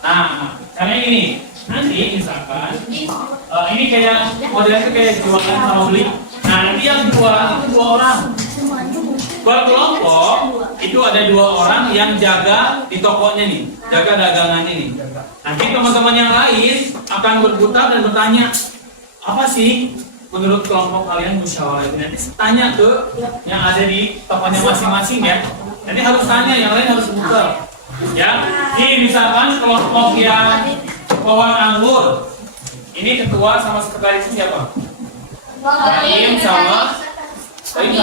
Nah, karena ini nanti misalkan ini kayak modelnya kayak jualan sama beli. Nah, nanti yang jualan itu 2 orang. Per kelompok itu ada 2 orang yang jaga di tokonya nih, jaga dagangannya nih. Nanti teman-teman yang lain akan berputar dan bertanya, apa sih menurut kelompok kalian musyawarah ini? Nanti tanya ke yang ada di tokonya masing-masing ya. Nanti harus tanya, yang lain harus putar. Ya, ini misalkan kelompok yang pohon anggur, ini ketua sama sekretaris siapa? Baim sama Aldi.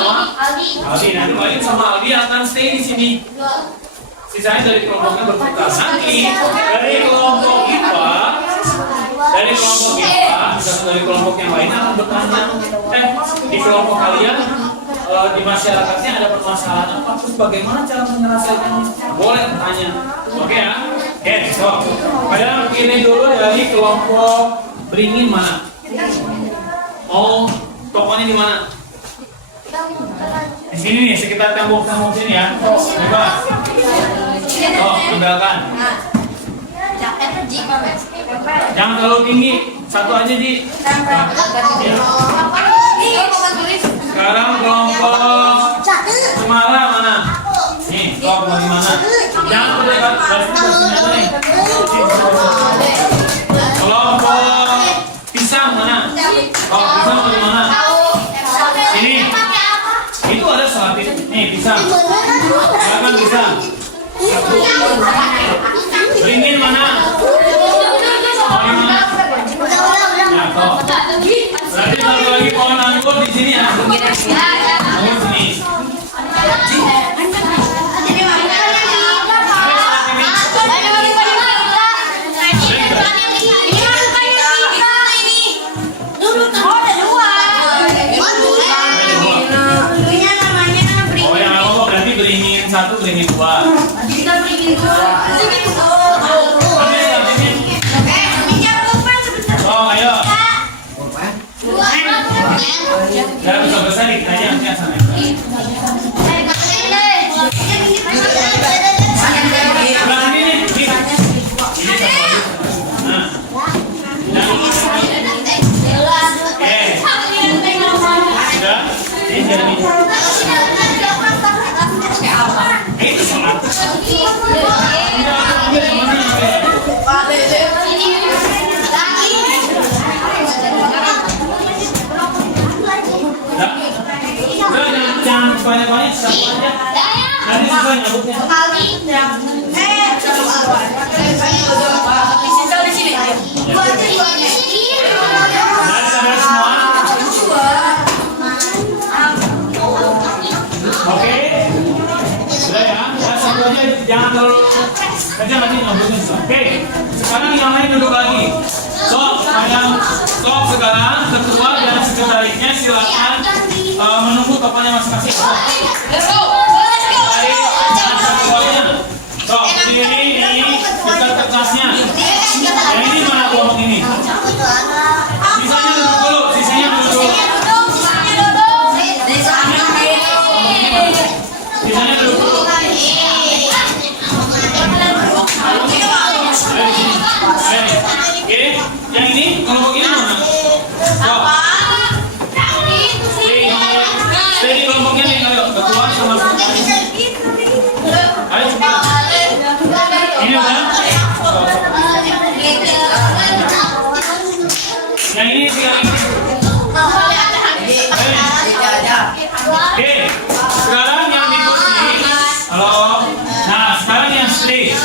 Nanti Baim sama Aldi akan stay di sini. Sisanya dari kelompoknya berputar. Nanti dari kelompok kita, dari kelompok yang lain akan bertanya, di kelompok kalian di masyarakatnya ada permasalahan apa? Terus bagaimana cara menyelesaikannya? Boleh tanya. Oke ya? Oke, so kalian pilih dulu dari kelompok beringin mana? Oh, tokonya di mana? Di sini nih, sekitar tembok-tembok sini ya. Coba. Oh, tinggalkan. Jangan terlalu tinggi, satu aja di. Sekarang kelompok Cemara mana? Nih, kelompok di mana? Jangan berdekat, nih. Kelompok pisang mana? Oh, pisang di mana? Ini. Itu ada selapis. Nih, pisang. Silakan pisang. Beringin mana? Oh, di mana? Nah, kok. Berarti satu lagi pohon anggur di sini ya. Anggur sini. Oh, yang apa berarti beringin 1, beringin 2. Kita beringin 2. Oh, ayo. Jangan besar-besar ditanya nanti sana. Sebelah sini nih. Ini satu lagi. Nah. Oke. Sudah? Ini jadi. Itu salah. Jangan banyak-banyak, satu aja. Nanti sesuai nyabuknya. Dari semua. Oke. Sudah ya. Satu aja, jangan terlalu kencang nanti nyabuknya. Oke. Sekarang yang lain duduk lagi. Sekarang ketua dan sekretarisnya silakan menunggu tokonya masing-masing. Ini dekat kertasnya. Yang ini mana kelompok ini? Sisanya duduk dulu. Sisanya duduk dulu. Sisanya duduk dulu. Oke, yang ini kelompok ini mana? Stay di kelompoknya nih, ayo ketua sama sekretarisnya. Ayo cepat. Ini udah. Oke, sekarang yang dikunci. Halo. Nah, sekarang yang stay.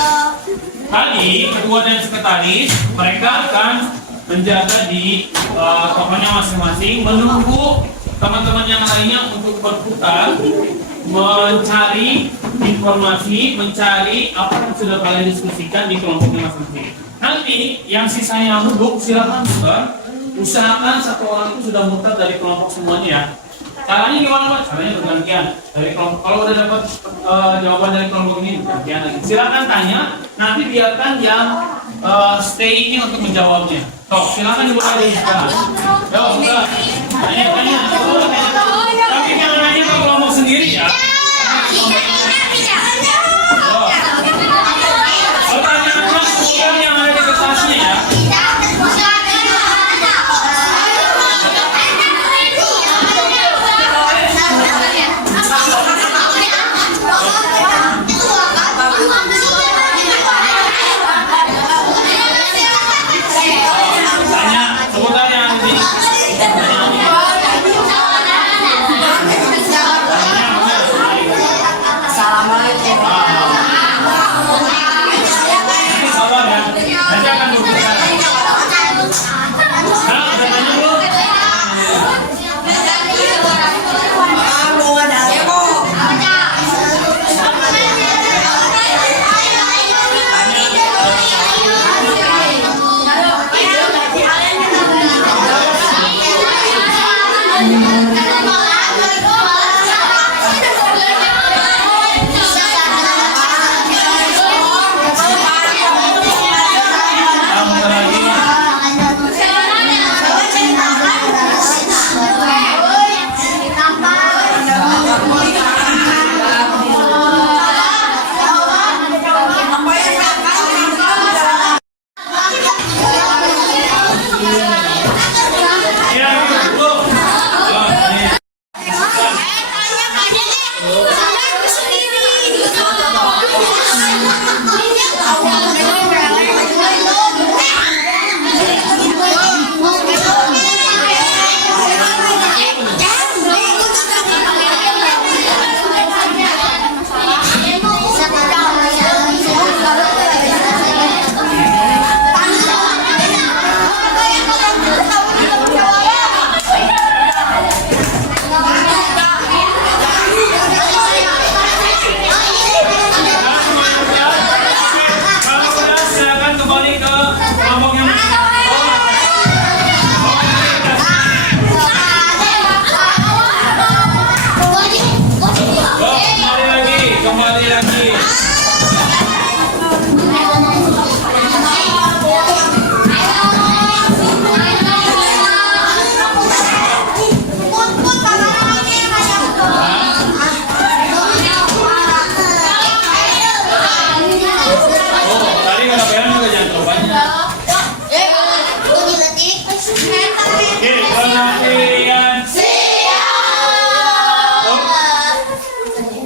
Tadi ketua dan sekretaris mereka akan menjaga di tokonya masing-masing, menunggu teman-teman yang lainnya untuk berputar, mencari informasi, mencari apa yang sudah kalian diskusikan di kelompoknya masing-masing. Nanti yang sisanya duduk silakan muter, usahakan satu orang itu sudah muter dari kelompok semuanya ya. Caranya gimana Pak? Caranya bergantian dari kelompok. Kalau udah dapat jawaban dari kelompok ini bergantian lagi. Silakan tanya, nanti biarkan yang stay ini untuk menjawabnya. Toh, silakan dimulai dari sekarang. Yo, buka. Tanya. Tapi jangan nanya ke kelompok sendiri ya. Pertanyaannya semua yang ada di kertasnya ya.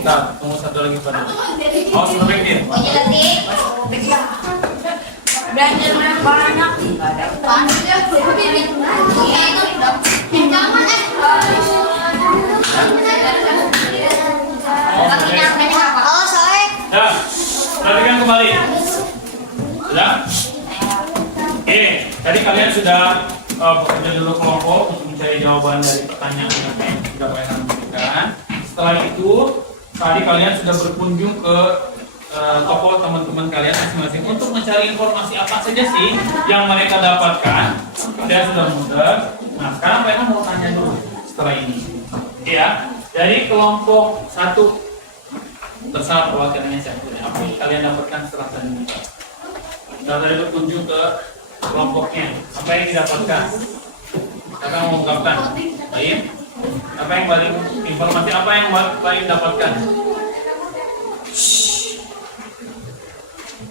Nah, tunggu satu lagi pada. Oh, sudah bikin. Belajar banyak. Oh, sorry. Ya, perhatikan kembali. Sudah? Oke, tadi kalian sudah bekerja dulu kelompok untuk mencari jawaban dari pertanyaan yang sudah kalian berikan. Setelah itu, tadi kalian sudah berkunjung ke toko teman-teman kalian masing-masing untuk mencari informasi apa saja sih yang mereka dapatkan. Kalian sudah mudah. Nah, sekarang mereka mau tanya dulu setelah ini. Ya, dari kelompok 1 terserah perwakilannya siapa. Apa yang kalian dapatkan setelah tadi? Setelah tadi berkunjung ke kelompoknya, apa yang didapatkan? Siapa yang mengungkapkan? Baik. Apa yang paling informasi apa yang paling dapatkan?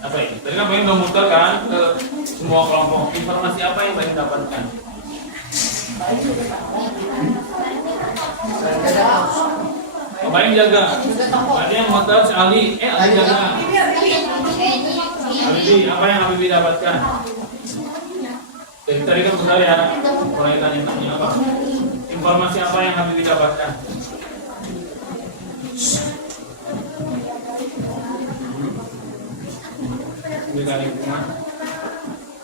Apa ini? Tadi kan paling udah muter kan ke semua kelompok. Informasi apa yang paling dapatkan? Apa yang jaga? Ada yang muter si Ali. Ali jaga. Habibie, apa yang Habibie dapatkan? Jadi tadi kan benar ya. Kalau tanya apa? Informasi apa yang Habibie dapatkan? Beda lingkungan.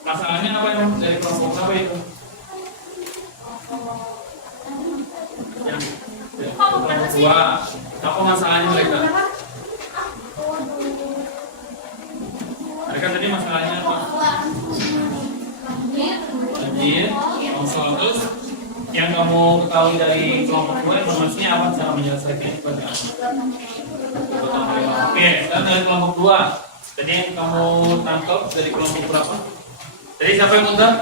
Masalahnya apa yang dari kelompok apa itu? Yang kelompok 2. Apa masalahnya mereka? Mereka tadi masalahnya apa? Banjir, longsor. Terus yang kamu ketahui dari kelompok 2 informasinya apa cara menyelesaikan itu? Oke, sekarang dari kelompok 2. Tadi yang kamu tangkap dari kelompok berapa? Jadi siapa yang muntah?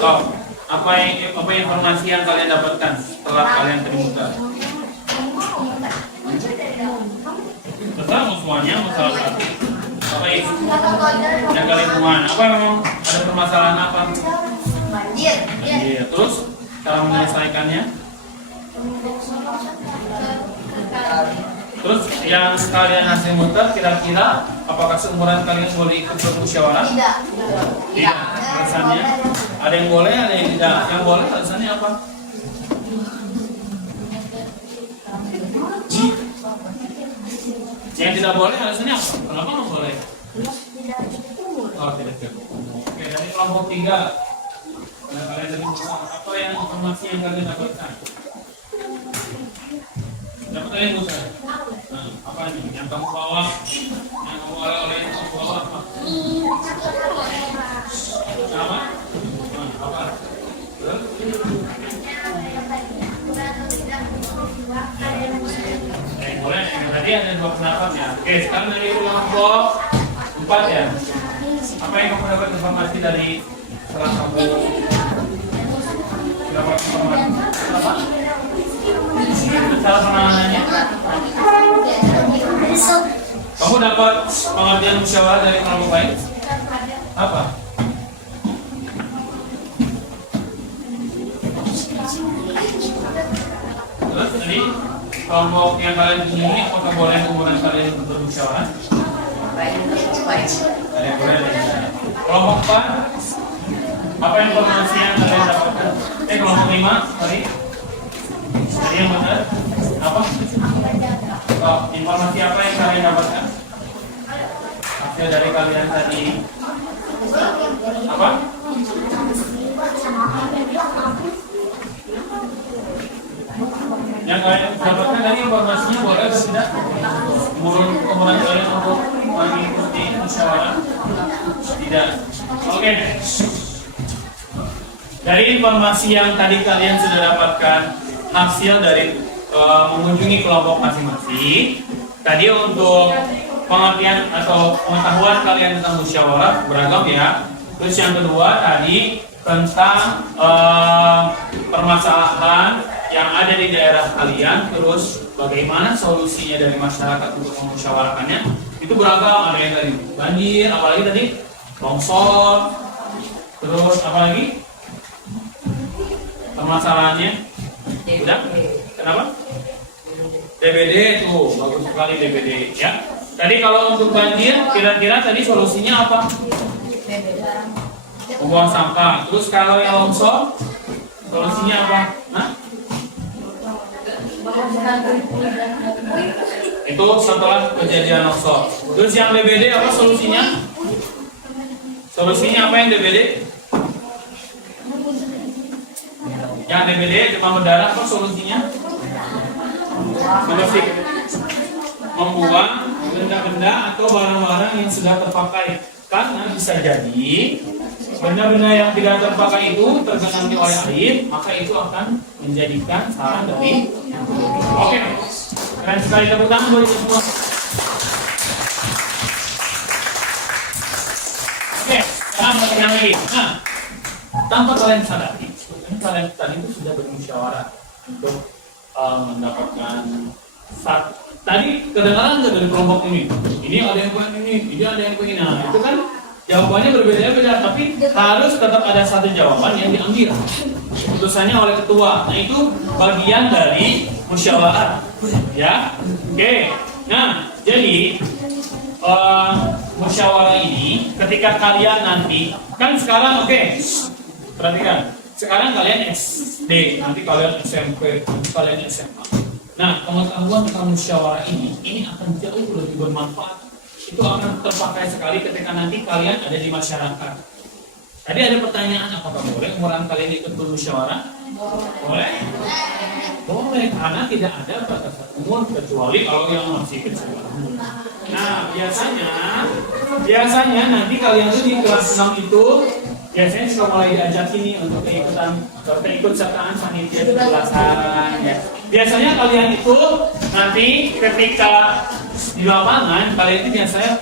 Oh, apa informasi yang kalian dapatkan setelah kalian tadi muntah? Betul, semuanya masalah satu. Apa itu? Yang kalian temukan? Apa memang ada permasalahan apa? Banjir. Iya. Terus cara menyelesaikannya? Terus yang kalian hasil muntah kira-kira apakah seumuran kalian boleh ikut bermusyawarah? Tidak. Tidak. Alasannya? Ada yang boleh, ada yang tidak. Yang boleh alasannya apa? Yang tidak boleh alasannya apa? Kenapa nggak boleh? Oh, tidak cukup. Oke, dari kelompok 3. Nah, kalian tadi apa yang informasi yang kalian dapatkan? Dapat kalian bukan? Nah, apa ini? Yang kamu bawa? Yang kamu oleh yang kamu bawa apa? Apa? Nah, apa? Terus? Boleh, tadi ada 2 pendapat ya. Oke, sekarang dari kelompok 4 ya. Apa yang kamu dapat informasi dari setelah kamu dapat informasi? Apa? Cara penanganannya? Kamu dapat pengertian musyawarah dari kelompok lain? Apa? Terus tadi kelompok yang kalian ini apakah boleh kemudian kalian untuk bermusyawarah? Ada yang boleh, ada yang tidak. Kelompok 4, apa informasi yang kalian dapatkan? Kelompok 5, sorry. Tadi yang benar? Apa? Oh, informasi apa yang kalian dapatkan? Hasil dari kalian tadi apa? Yang kalian dapatkan tadi informasinya boleh atau tidak? Kemudian kalian untuk mengikuti musyawarah? Tidak. Oke. Dari informasi yang tadi kalian sudah dapatkan hasil dari mengunjungi kelompok masing-masing. Tadi untuk pengertian atau pengetahuan kalian tentang musyawarah beragam ya. Terus yang kedua tadi tentang permasalahan yang ada di daerah kalian, terus bagaimana solusinya dari masyarakat untuk memusyawarahkannya. Itu beragam, ada yang tadi banjir, apalagi tadi longsor, terus apalagi permasalahannya udah? Kenapa? DBD tuh bagus sekali DBD ya. Tadi kalau untuk banjir kira-kira tadi solusinya apa? Membuang sampah. Terus kalau yang longsor solusinya apa? Hah? Itu setelah kejadian longsor. Terus yang DBD apa solusinya? Solusinya apa yang DBD? Yang DBD demam berdarah apa solusinya? Solusi membuang benda-benda atau barang-barang yang sudah terpakai. Karena bisa jadi benda-benda yang tidak terpakai itu tergenangi oleh air, maka itu akan menjadikan sarang dari. Oke, keren sekali, tepuk tangan buat itu semua. Oke, sekarang pertanyaan lagi. Nah, tanpa kalian sadari, kalian tadi itu sudah bermusyawarah untuk mendapatkan tadi kedengaran nggak dari kelompok ini? Ini ada yang pengen ini ada yang pengen. Nah, itu kan jawabannya berbeda-beda, tapi harus tetap ada satu jawaban yang diambil putusannya oleh ketua. Nah, itu bagian dari musyawarah, ya. Oke. Nah, jadi musyawarah ini ketika kalian nanti kan sekarang perhatikan. Sekarang kalian SD, nanti kalian SMP, nanti kalian SMA. Nah, pengetahuan tentang musyawarah ini akan jauh lebih bermanfaat itu akan terpakai sekali ketika nanti kalian ada di masyarakat. Tadi ada pertanyaan, apakah boleh umuran kalian ikut bermusyawarah? Boleh? Boleh, karena tidak ada batasan umur kecuali kalau yang masih kecil. Nah, biasanya nanti kalian tuh di kelas 6 itu biasanya sudah mulai diajak ini untuk ikut sertaan panitia 17-an ya. Biasanya kalian itu nanti ketika di lapangan kalian itu biasanya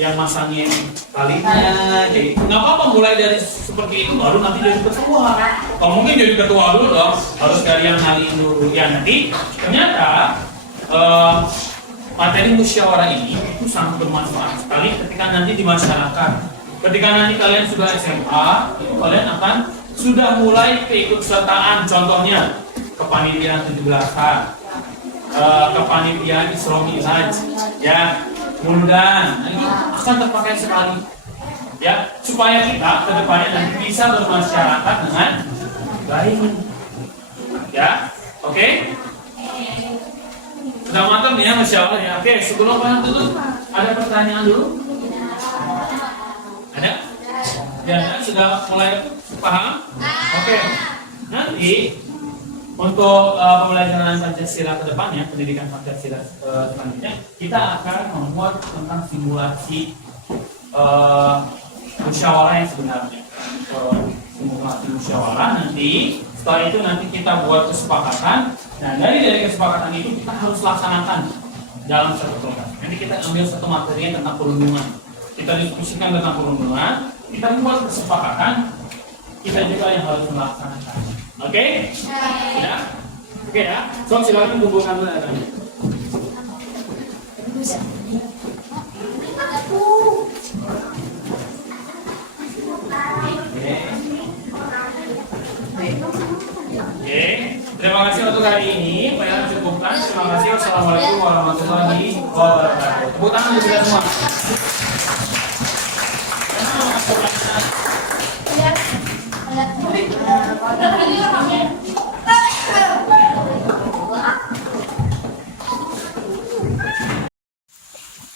yang masangin talinya, jadi nggak apa-apa mulai dari seperti itu baru nanti jadi ketua. Kalau mungkin jadi ketua dulu dong, harus kalian naliin dulu ya. Nanti ternyata materi musyawarah ini itu sangat bermanfaat sekali ketika nanti di masyarakat. Ketika nanti kalian sudah SMA, itu kalian akan sudah mulai keikutsertaan, contohnya kepanitiaan 17-an, kepanitiaan Isra Mi'raj, ya, Mundan, ini akan terpakai sekali, ya, supaya kita ke depannya nanti bisa bermasyarakat dengan baik, ya, oke? Sudah mantap nih ya musyawarah ya. Oke, sebelum kalian tutup, ada pertanyaan dulu? Ada? Ya, sudah mulai paham? Oke. Nanti untuk pembelajaran Pancasila ke depannya, pendidikan Pancasila selanjutnya, kita akan membuat tentang simulasi musyawarah yang sebenarnya. Simulasi musyawarah nanti, setelah itu nanti kita buat kesepakatan. Nah, dari kesepakatan itu kita harus laksanakan dalam satu kelas. Nanti kita ambil satu materi tentang perundungan. Kita diskusikan tentang perundungan, kita membuat kesepakatan, kita juga yang harus melaksanakan. Oke? Ya? Oke ya? So, silakan kumpulkan datanya. Oke, terima kasih untuk hari ini. Saya cukupkan. Terima kasih. Wassalamualaikum warahmatullahi wabarakatuh. Tepuk tangan untuk kita semua.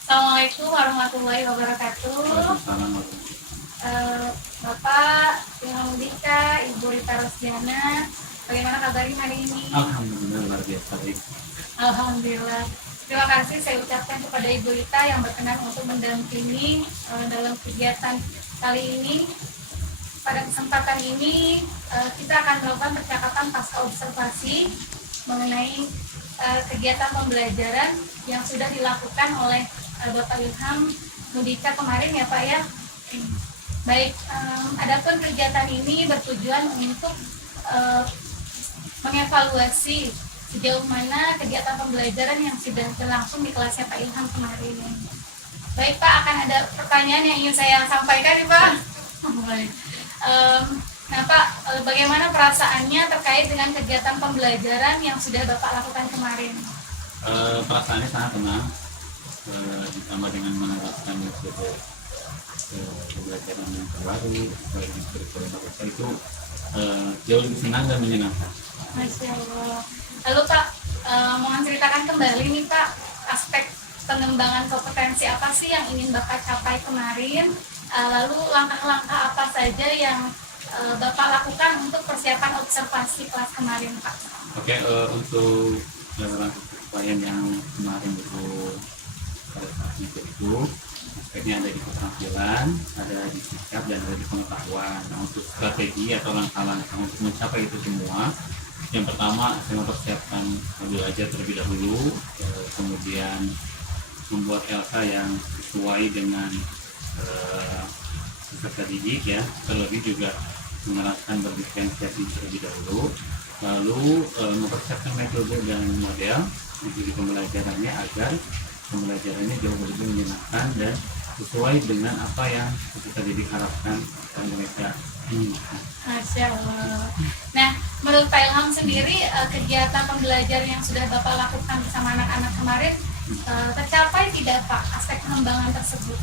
Assalamualaikum warahmatullahi wabarakatuh. Bapak Ilham Dika, Ibu Rita Rosdiana, bagaimana kabarnya hari ini? Alhamdulillah luar biasa baik. Alhamdulillah. Terima kasih saya ucapkan kepada Ibu Rita yang berkenan untuk mendampingi dalam kegiatan kali ini. Pada kesempatan ini kita akan melakukan percakapan pasca observasi mengenai kegiatan pembelajaran yang sudah dilakukan oleh Bapak Ilham Mudika kemarin ya Pak ya. Baik, adapun kegiatan ini bertujuan untuk mengevaluasi sejauh mana kegiatan pembelajaran yang sudah berlangsung di kelasnya Pak Ilham kemarin. Baik Pak, akan ada pertanyaan yang ingin saya sampaikan nih Pak. Nah Pak, bagaimana perasaannya terkait dengan kegiatan pembelajaran yang sudah Bapak lakukan kemarin? Perasaannya sangat tenang, ditambah dengan menerapkan metode pembelajaran yang terbaru, kurikulum itu jauh lebih senang dan menyenangkan. Masya Allah. Lalu Pak, mohon ceritakan kembali nih Pak, aspek pengembangan kompetensi apa sih yang ingin Bapak capai kemarin? Lalu langkah-langkah apa saja yang Bapak lakukan untuk persiapan observasi kelas kemarin Pak? Oke, untuk klien yang kemarin itu pada saat itu aspeknya ada di keterampilan, ada di sikap, dan ada di pengetahuan. Nah, untuk strategi atau langkah-langkah untuk mencapai itu semua, yang pertama saya mempersiapkan belajar terlebih dahulu, kemudian membuat LK yang sesuai dengan peserta didik ya, terlebih juga menerapkan berdiferensiasi terlebih dahulu, lalu mempersiapkan metode dan model untuk pembelajarannya agar pembelajarannya jauh lebih menyenangkan dan sesuai dengan apa yang peserta didik harapkan dan mereka inginkan. Masya Allah. Nah, menurut Pak Ilham sendiri, kegiatan pembelajaran yang sudah Bapak lakukan bersama anak-anak kemarin tercapai tidak Pak aspek pengembangan tersebut?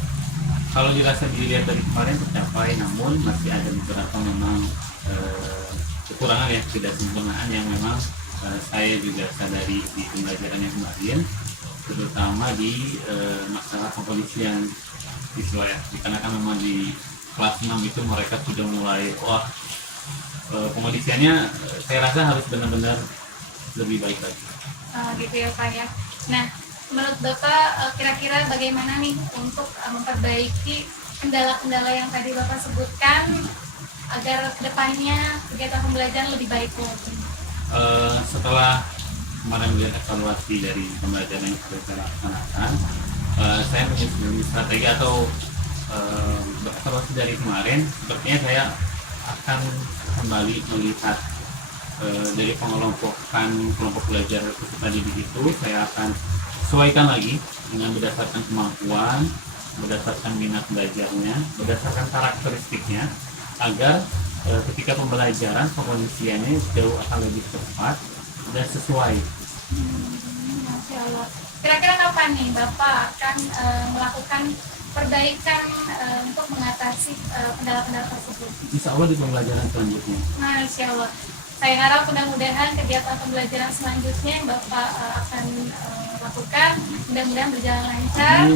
Kalau dirasa dilihat dari kemarin tercapai, namun masih ada beberapa memang kekurangan ya, tidak sempurnaan yang memang saya juga sadari di pembelajaran yang kemarin. terutama di masalah pengkondisian siswa ya. Dikarenakan memang di kelas 6 itu mereka sudah mulai pengkondisiannya saya rasa harus benar-benar lebih baik lagi. Gitu ya Pak ya. Nah, menurut Bapak kira-kira bagaimana nih untuk memperbaiki kendala-kendala yang tadi Bapak sebutkan agar kedepannya kegiatan pembelajaran lebih baik lagi? Setelah kemarin melihat evaluasi dari pembelajaran yang sudah saya laksanakan, saya menyusun strategi atau evaluasi dari kemarin. Sepertinya saya akan kembali melihat dari pengelompokan kelompok belajar peserta didik itu. Saya akan sesuaikan lagi dengan berdasarkan kemampuan, berdasarkan minat belajarnya, berdasarkan karakteristiknya, agar ketika pembelajaran pengkondisiannya jauh akan lebih cepat dan sesuai. Masya Allah. Kira-kira kapan nih Bapak akan melakukan perbaikan untuk mengatasi kendala-kendala tersebut? Insya Allah di pembelajaran selanjutnya. Masya Allah. Saya harap mudah-mudahan kegiatan pembelajaran selanjutnya yang Bapak akan lakukan mudah-mudahan berjalan lancar.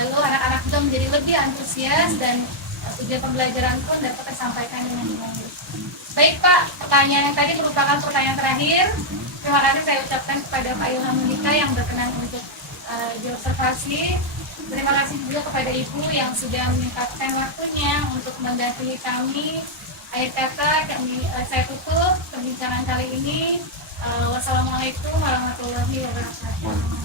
Lalu anak-anak juga menjadi lebih antusias dan tujuan pembelajaran pun dapat tersampaikan dengan baik. Baik Pak, pertanyaan yang tadi merupakan pertanyaan terakhir. Terima kasih saya ucapkan kepada Pak Ilham Monika yang berkenan untuk diobservasi. Terima kasih juga kepada Ibu yang sudah menyempatkan waktunya untuk mendampingi kami. Akhir kata saya tutup perbincangan kali ini. Wassalamualaikum warahmatullahi wabarakatuh.